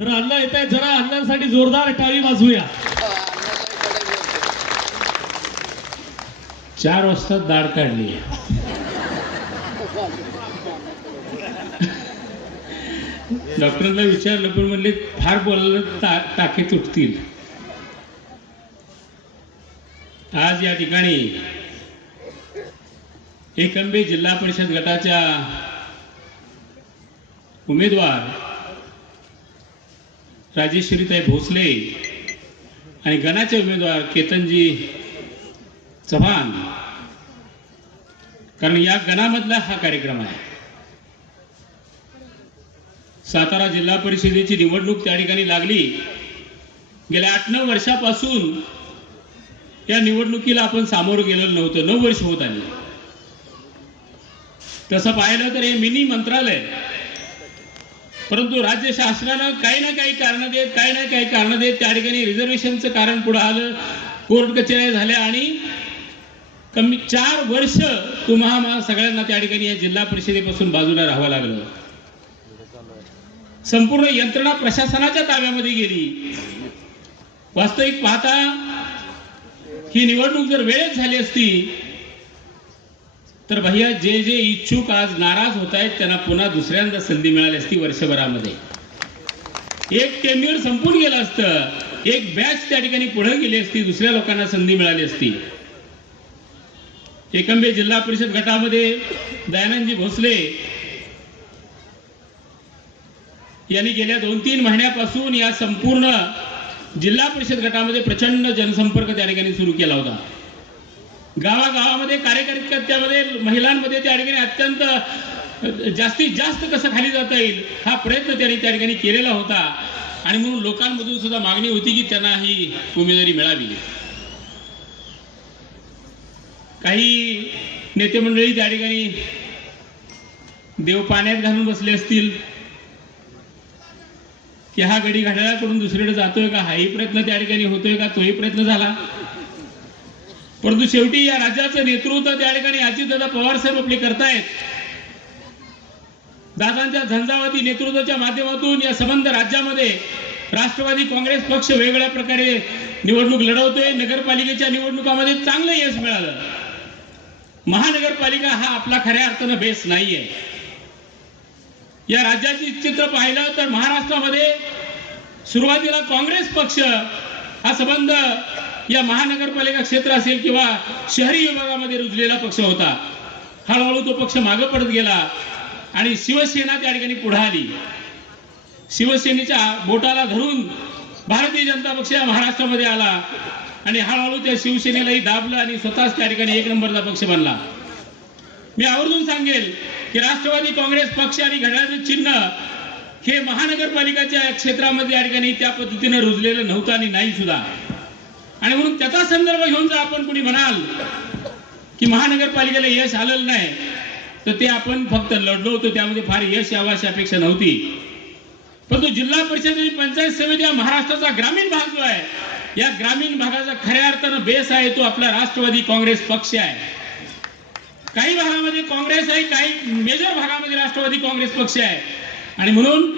जरा अण्णा येत आहेत. जरा अण्णांसाठी जोरदार टाळी वाजवूया. चार वाजता दाढ काढली. डॉक्टरांना विचारलं पण म्हणले फार बोलायला ता टाके तुटतील. आज या ठिकाणी एकंबे जिल्हा परिषद गटाच्या उमेदवार राजेश्वरीताई भोसले आणि गणाचे उमेदवार केतनजी चव्हाण. कारण या गणामधला हा कार्यक्रम आहे. सातारा जिल्हा परिषदेची निवडणूक त्या ठिकाणी लागली. गेल्या आठ नऊ वर्षापासून या निवडणुकीला आपण सामोरं गेलेलं नव्हतं. नऊ वर्ष होत आली. तसं पाहिलं तर हे मिनी मंत्रालय परंतु राज्य शासनानं काही ना काही कारण देत काही ना काही कारण देत त्या ठिकाणी रिझर्वेशनचं कारण पुढे आलं कोर्ट कचेऱ्या झाल्या आणि कमी चार वर्ष तुम्हा सगळ्यांना त्या ठिकाणी या जिल्हा परिषदेपासून बाजूला राहावं लागलं. संपूर्ण यंत्रणा प्रशासनाच्या ताब्यामध्ये गेली. वास्तविक पाहता ही निवडणूक जर वेळेत झाली असती तर भैया जे जे इच्छुक आज नाराज होत आहेत त्यांना पुन्हा दुसऱ्यांदा संधी मिळाली असती वर्षभरामध्ये. एक टेन्युअर संपून गेलं असतं. एक बॅच त्या ठिकाणी पुढे गेली असती दुसऱ्या लोकांना संधी मिळाली असती. एकंबे जिल्हा परिषद गटामध्ये दयानंदजी भोसले यांनी गेल्या दोन तीन महिन्यापासून या संपूर्ण जिल्हा परिषद गटामध्ये प्रचंड जनसंपर्क त्या ठिकाणी सुरू केला होता. गावागावामध्ये कार्यकर्त्यामध्ये महिलांमध्ये त्या ठिकाणी अत्यंत जास्तीत जास्त कसं खाली जाता येईल हा प्रयत्न त्यांनी त्या ठिकाणी केलेला होता. आणि म्हणून लोकांमधून सुद्धा मागणी होती की त्यांना ही उमेदवारी मिळावी. काही नेते मंडळी त्या ठिकाणी देव पाण्यात घालून बसले असतील की हा गडी घड्याळाकडून दुसरीकडे जातोय का? हाही प्रयत्न त्या ठिकाणी होतोय का? तोही प्रयत्न झाला. परंतु शेवटी या राज्याचं नेतृत्व त्या ठिकाणी अजितदादा पवार साहेब आपले करतायत. दादांच्या झंझावाती नेतृत्वाच्या माध्यमातून या संबंध राज्यामध्ये राष्ट्रवादी काँग्रेस पक्ष वेगवेगळ्या प्रकारे निवडणूक लढवतोय. नगरपालिकेच्या निवडणुकामध्ये चांगलं यश मिळालं. महानगरपालिका हा आपला खऱ्या अर्थानं बेस नाहीये. या राज्याची चित्र पाहिलं तर महाराष्ट्रामध्ये सुरुवातीला काँग्रेस पक्ष हा संबंध या महानगरपालिका क्षेत्र असेल किंवा शहरी विभागामध्ये रुजलेला पक्ष होता हळूहळू तो पक्ष मागे पडत गेला आणि शिवसेना त्या ठिकाणी पुढे आली. शिवसेनेच्या बोटाला धरून भारतीय जनता पक्ष या महाराष्ट्रामध्ये आला आणि हळूहळू त्या शिवसेनेलाही दाबलं आणि स्वतःच त्या ठिकाणी एक नंबरचा पक्ष बनला. मी आवर्जून सांगेल की राष्ट्रवादी काँग्रेस पक्ष आणि घड्याळाचे चिन्ह हे महानगरपालिकाच्या क्षेत्रामध्ये या ठिकाणी त्या पद्धतीने रुजलेलं नव्हतं आणि नाही सुद्धा. आणि म्हणून त्याचा संदर्भ घेऊन जर आपण कुणी म्हणाल की महानगरपालिकेला यश आलेलं नाही तर ते आपण फक्त लढलो होतो त्यामध्ये फार यश यावं अशी अपेक्षा नव्हती. परंतु जिल्हा परिषद आणि पंचायत समिती हा महाराष्ट्राचा ग्रामीण भाग जो आहे या ग्रामीण भागाचा खऱ्या अर्थानं बेस आहे तो आपला राष्ट्रवादी काँग्रेस पक्ष आहे. काही भागामध्ये काँग्रेस आहे काही मेजर भागामध्ये राष्ट्रवादी काँग्रेस पक्ष आहे. आणि म्हणून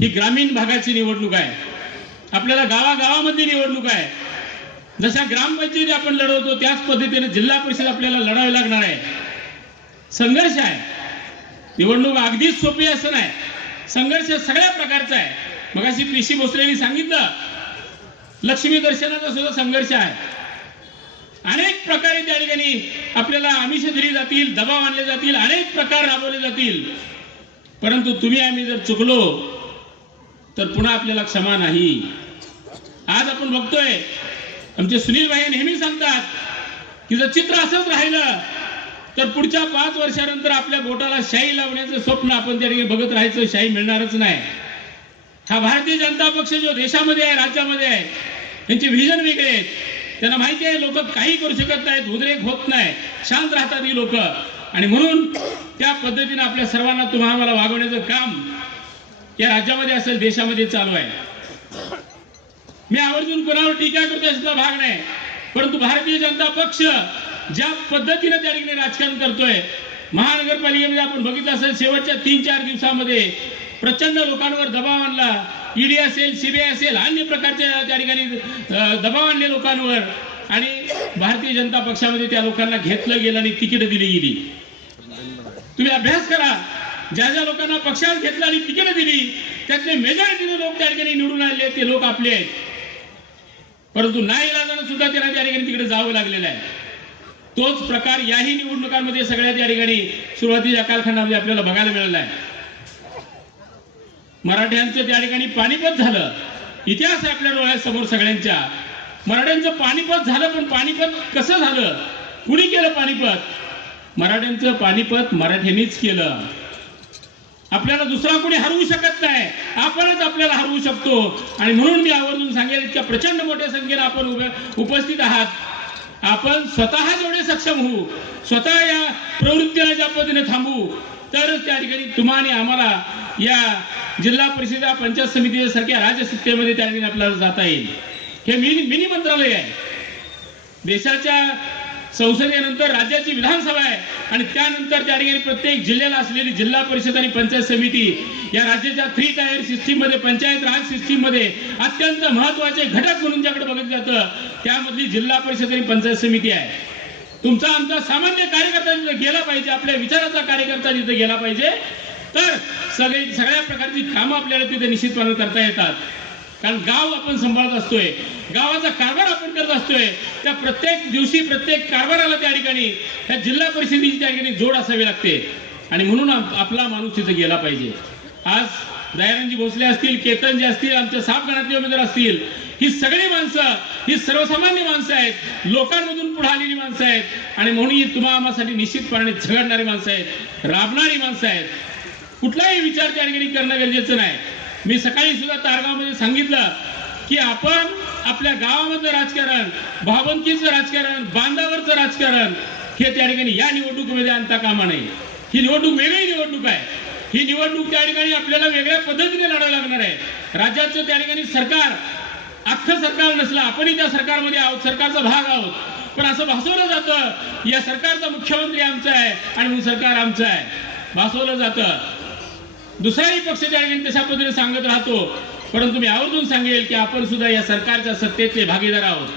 ही ग्रामीण भागाची निवडणूक आहे. आपल्याला गावागावामध्ये निवडणूक आहे. जशा ग्रामपंचायती आपण लढवतो त्याच पद्धतीने जिल्हा परिषद आपल्याला लढावी लागणार आहे. संघर्ष आहे. निवडणूक अगदीच सोपी असं नाही. संघर्ष सगळ्या प्रकारचा आहे. मग अशी भोसले यांनी सांगितलं लक्ष्मी दर्शनाचा सुद्धा संघर्ष आहे. अनेक प्रकारे त्या ठिकाणी आपल्याला आमिष दिली जातील दबाव आणले जातील अनेक प्रकार राबवले जातील. परंतु तुम्ही आम्ही जर चुकलो तर पुन्हा आपल्याला क्षमा नाही. आज आपण बघतोय आमचे सुनील भाई नेहमी सांगतात की जर चित्र असंच राहिलं तर पुढच्या पाच वर्षानंतर आपल्या बोटाला शाही लावण्याचं स्वप्न आपण त्या ठिकाणी बघत राहायचं शाही मिळणारच नाही. हा भारतीय जनता पक्ष जो देशामध्ये आहे राज्यामध्ये आहे त्यांचे व्हिजन वेगळे आहेत. त्यांना माहिती आहे लोक काही करू शकत नाहीत उद्रेक होत नाही. शांत राहतात ही लोक. आणि म्हणून त्या पद्धतीने आपल्या सर्वांना तुम्हाला वागवण्याचं काम या राज्यामध्ये असेल देशामध्ये चालू आहे. मी आवर्जून कोणावर टीका करतो याचा भाग नाही. परंतु भारतीय जनता पक्ष ज्या पद्धतीने त्या ठिकाणी राजकारण करतोय महानगरपालिकेमध्ये आपण बघितलं असेल शेवटच्या तीन चार दिवसामध्ये प्रचंड लोकांवर दबाव आणला. ईडी असेल सीबीआय असेल अन्य प्रकारच्या त्या ठिकाणी दबाव आणले लोकांवर. आणि भारतीय जनता पक्षामध्ये त्या लोकांना घेतलं गेलं आणि तिकीट दिली गेली. तुम्ही अभ्यास करा. ज्या ज्या लोकांना पक्षात घेतलं आणि तिकीट दिली त्यातले मेजॉरिटीने लोक त्या ठिकाणी निवडून आले ते लोक आपले आहेत. परंतु नाही इलाजानं सुद्धा त्याला त्या ठिकाणी तिकडे जावं लागलेलं आहे. तोच प्रकार याही निवडणुकांमध्ये सगळ्या त्या ठिकाणी सुरुवातीच्या कालखंडामध्ये आपल्याला बघायला मिळाला आहे. मराठ्यांचं त्या ठिकाणी पानिपत झालं. इतिहास आहे आपल्या डोळ्यासमोर सगळ्यांच्या. मराठ्यांचं पानिपत झालं पण पानिपत कसं झालं? कुणी केलं पानिपत? मराठ्यांचं पानिपत मराठ्यांनीच केलं. आपल्याला दुसरा कोणी हरवू शकत नाही. आपणच आपल्याला हरवू शकतो. आणि म्हणून मी आवर्जून सांगेल इतक्या प्रचंड मोठ्या संख्येने आपण उपस्थित आहात. आपण स्वतः जेवढे सक्षम होऊ स्वतः या प्रवृत्तीला ज्या पद्धतीने थांबू तरच त्या ठिकाणी तुम्हा आणि आम्हाला या जिल्हा परिषदा पंचायत समितीसारख्या राज्य सत्तेमध्ये त्या ठिकाणी आपल्याला जाता येईल. हे मिनी मिनी मंत्रालय आहे. देशाच्या संसदेनंतर राज्याची विधानसभा आहे. आणि त्यानंतर त्या ठिकाणी प्रत्येक जिल्ह्याला असलेली जिल्हा परिषद आणि पंचायत समिती या राज्याच्या थ्री टायर सिस्टीममध्ये पंचायत राज सिस्टीममध्ये अत्यंत महत्त्वाचे घटक म्हणून ज्याकडे बघितलं जातं त्यामधली जिल्हा परिषद आणि पंचायत समिती आहे. तुमचा आमचा सामान्य कार्यकर्ता तिथे गेला पाहिजे आपल्या विचाराचा कार्यकर्ता तिथे गेला पाहिजे तर सगळे सगळ्या प्रकारची कामं आपल्याला तिथे निश्चितपणे करता येतात. कारण गाव आपण सांभाळत असतोय. गावाचा कारभार आपण करत असतोय. त्या प्रत्येक दिवशी प्रत्येक कारभाराला त्या ठिकाणी त्या जिल्हा परिषदेची त्या ठिकाणी जोड असावी लागते. आणि म्हणून आपला माणूस तिथे गेला पाहिजे. आज दयानंदजी भोसले असतील केतनजी असतील आमच्या साप गणातले उमेदवार असतील ही सगळी माणसं ही सर्वसामान्य माणसं आहेत. लोकांमधून पुढे आलेली माणसं आहेत. आणि म्हणून ही तुम्हा आम्हासाठी निश्चितपणे झगडणारी माणसं आहेत. राबणारी माणसं आहेत. कुठलाही विचार त्या ठिकाणी करणं गरजेचं नाही. मी सकाळी सुद्धा तारगावमध्ये सांगितलं की आपण आपल्या गावामधलं राजकारण भावंकीचं राजकारण बांधावरचं राजकारण हे त्या ठिकाणी या निवडणुकीमध्ये आणता कामा नये. ही निवडणूक वेगळी निवडणूक आहे. ही निवडणूक त्या ठिकाणी आपल्याला वेगळ्या पद्धतीने लढावं लागणार आहे. राज्याचं त्या ठिकाणी सरकार अख्खं सरकार नसलं आपणही त्या सरकारमध्ये आहोत सरकारचा भाग आहोत. पण असं भासवलं जातं या सरकारचा मुख्यमंत्री आमचा आहे आणि सरकार आमचं आहे. भासवलं जातं. दुसराही पक्ष त्या ठिकाणी तशा पद्धतीने सांगत राहतो. परंतु मी आवर्जून सांगेल की आपण सुद्धा या सरकारच्या सत्तेचे भागीदार आहोत.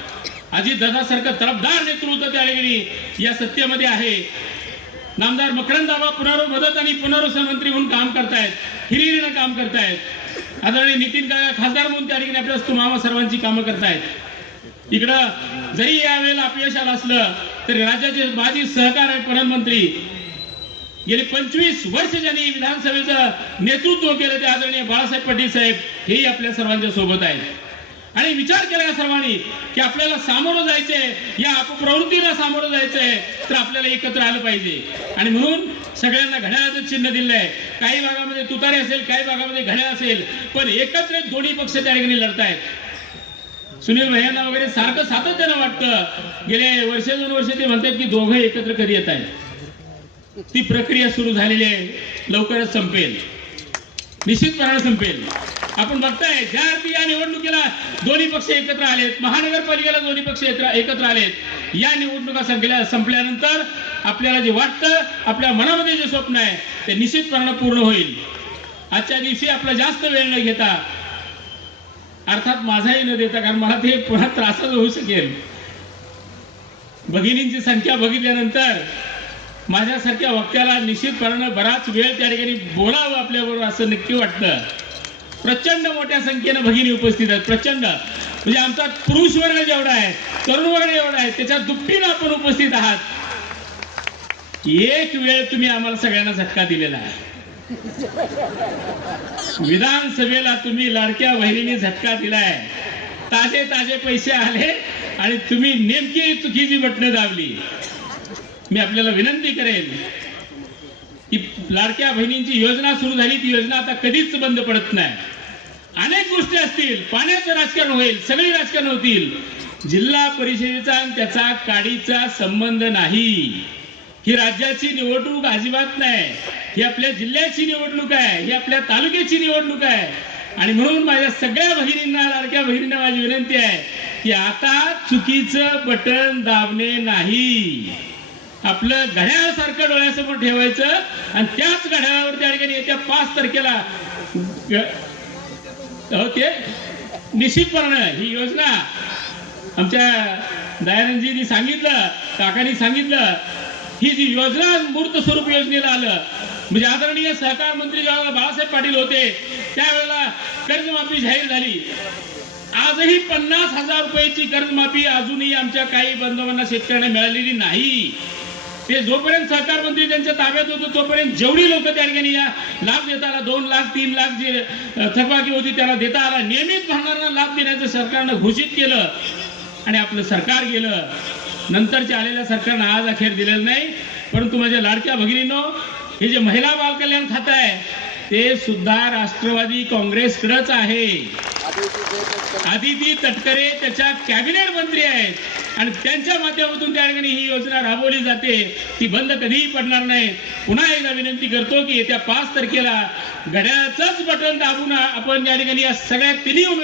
अजित दादासारखं तरफदार नेतृत्व त्या ठिकाणी या सत्तेमध्ये आहे. नामदार मकरंदाबा पुनर्व मदत आणि पुनर्वसन मंत्री म्हणून काम करतायत. हिरिरीनं काम करतायत. आदरणीय नितीन काळे खासदार म्हणून त्या ठिकाणी आपल्या तुम्हाला सर्वांची कामं करतायत. इकडं जरी यावेळेला अपयश आलं असलं तरी राज्याचे माजी सहकार आणि प्रधानमंत्री गेली पंचवीस वर्ष ज्यांनी विधानसभेचं नेतृत्व केलं ते आदरणीय बाळासाहेब पाटील साहेब हेही आपल्या सर्वांच्या सोबत आहेत. आणि विचार केला सर्वांनी की आपल्याला सामोरं जायचंय या अपप्रवृत्तीला सामोरं जायचंय तर आपल्याला एकत्र आलं पाहिजे. आणि म्हणून सगळ्यांना घड्याळाचं चिन्ह दिलंय. आहे काही भागामध्ये तुतारे असेल काही भागामध्ये घड्याळ असेल पण एकत्र दोन्ही पक्ष त्या ठिकाणी लढतायत. सुनील भैयांना वगैरे सारखं सातत्यानं वाटतं. गेले वर्ष दोन वर्ष ते म्हणतात की दोघं एकत्र कधी येत आहेत. ती प्रक्रिया सुरू झालेली आहे. लवकरच संपेल. निश्चितपणाने संपेल. आपण बघताय ज्या अर्थी या निवडणुकीला दोन्ही पक्ष एकत्र आलेत. महानगरपालिकेला दोन्ही पक्ष एकत्र एकत्र आलेत. या निवडणुका संपल्या संपल्यानंतर आपल्याला जे वाटतं आपल्या मनामध्ये जे स्वप्न आहे ते निश्चितपणाने पूर्ण होईल. आजच्या दिवशी आपला जास्त वेळ न घेता अर्थात माझाही न देता कारण मला ते पुन्हा त्रासच होऊ शकेल. भगिनींची संख्या बघितल्यानंतर माझ्यासारख्या वक्त्याला निश्चितपणानं बराच वेळ त्या ठिकाणी बोलावं आपल्याबरोबर असं नक्की वाटतं. प्रचंड मोठ्या संख्येनं भगिनी उपस्थित आहेत प्रचंड. म्हणजे आमचा पुरुष वर्ग जेवढा आहे तरुण वर्ग एवढा आहे त्याच्या दुप्पीनं आपण उपस्थित आहात. एक वेळ तुम्ही आम्हाला सगळ्यांना झटका दिलेला आहे. विधानसभेला तुम्ही लाडक्या बहिणीने झटका दिलाय. ताजे ताजे पैसे आले आणि तुम्ही नेमकी चुकीची बटणं दाबली. मी आपल्याला विनंती करेन की लाडक्या बहिणींची योजना सुरू झाली ती योजना आता कधीच बंद पडत नाही. अनेक गोष्टी असतील पाण्याचं राजकारण होईल सगळी राजकारण होतील. जिल्हा परिषदेचा आणि त्याचा काडीचा संबंध नाही. ही राज्याची निवडणूक अजिबात नाही. ही आपल्या जिल्ह्याची निवडणूक आहे ही आपल्या तालुक्याची निवडणूक आहे. आणि म्हणून माझ्या सगळ्या बहिणींना लाडक्या बहिणींना माझी विनंती आहे की आता चुकीचं बटन दाबणे नाही. आपलं घड्याळ सारखं डोळ्यासमोर ठेवायचं आणि त्याच घड्याळावर त्या ठिकाणी येत्या पाच तारखेला हो ते निश्चितपणे ही योजना. आमच्या दयानंदजीनी सांगितलं काकानी सांगितलं ही जी योजना मूर्त स्वरूप योजनेला आलं म्हणजे आदरणीय सहकार मंत्री ज्यावेळेला बाळासाहेब पाटील होते त्यावेळेला कर्जमाफी जाहीर झाली. आजही पन्नास हजार रुपयाची कर्जमाफी अजूनही आमच्या काही बांधवांना शेतकऱ्यांना मिळालेली नाही. ते जोपर्यंत सहकार मंत्री त्यांच्या ताब्यात होतं तोपर्यंत जेवढी लोक त्या ठिकाणी या लाभ देता आला दोन लाख तीन लाख जे थकबाकी होती त्याला देता आला. नियमित भरणाऱ्यांना लाभ देण्याचं सरकारनं घोषित केलं आणि आपलं सरकार गेलं. नंतरच्या आलेल्या सरकारनं आज अखेर दिलेलं नाही. परंतु माझ्या लाडक्या भगिनीनो हे जे महिला बाल कल्याण खातं आहे ते सुद्धा राष्ट्रवादी काँग्रेसकडेच आहे. आदिती तटकरे त्याच्या कॅबिनेट मंत्री आहेत. आणि त्यांच्या माध्यमातून त्या ठिकाणी ही योजना राबवली जाते. ती बंद कधीही पडणार नाही. पुन्हा एकदा विनंती करतो की येत्या पाच तारखेला घड्याळाचंच बटन दाबून आपण या ठिकाणी या सगळ्या तिन्ही उमेद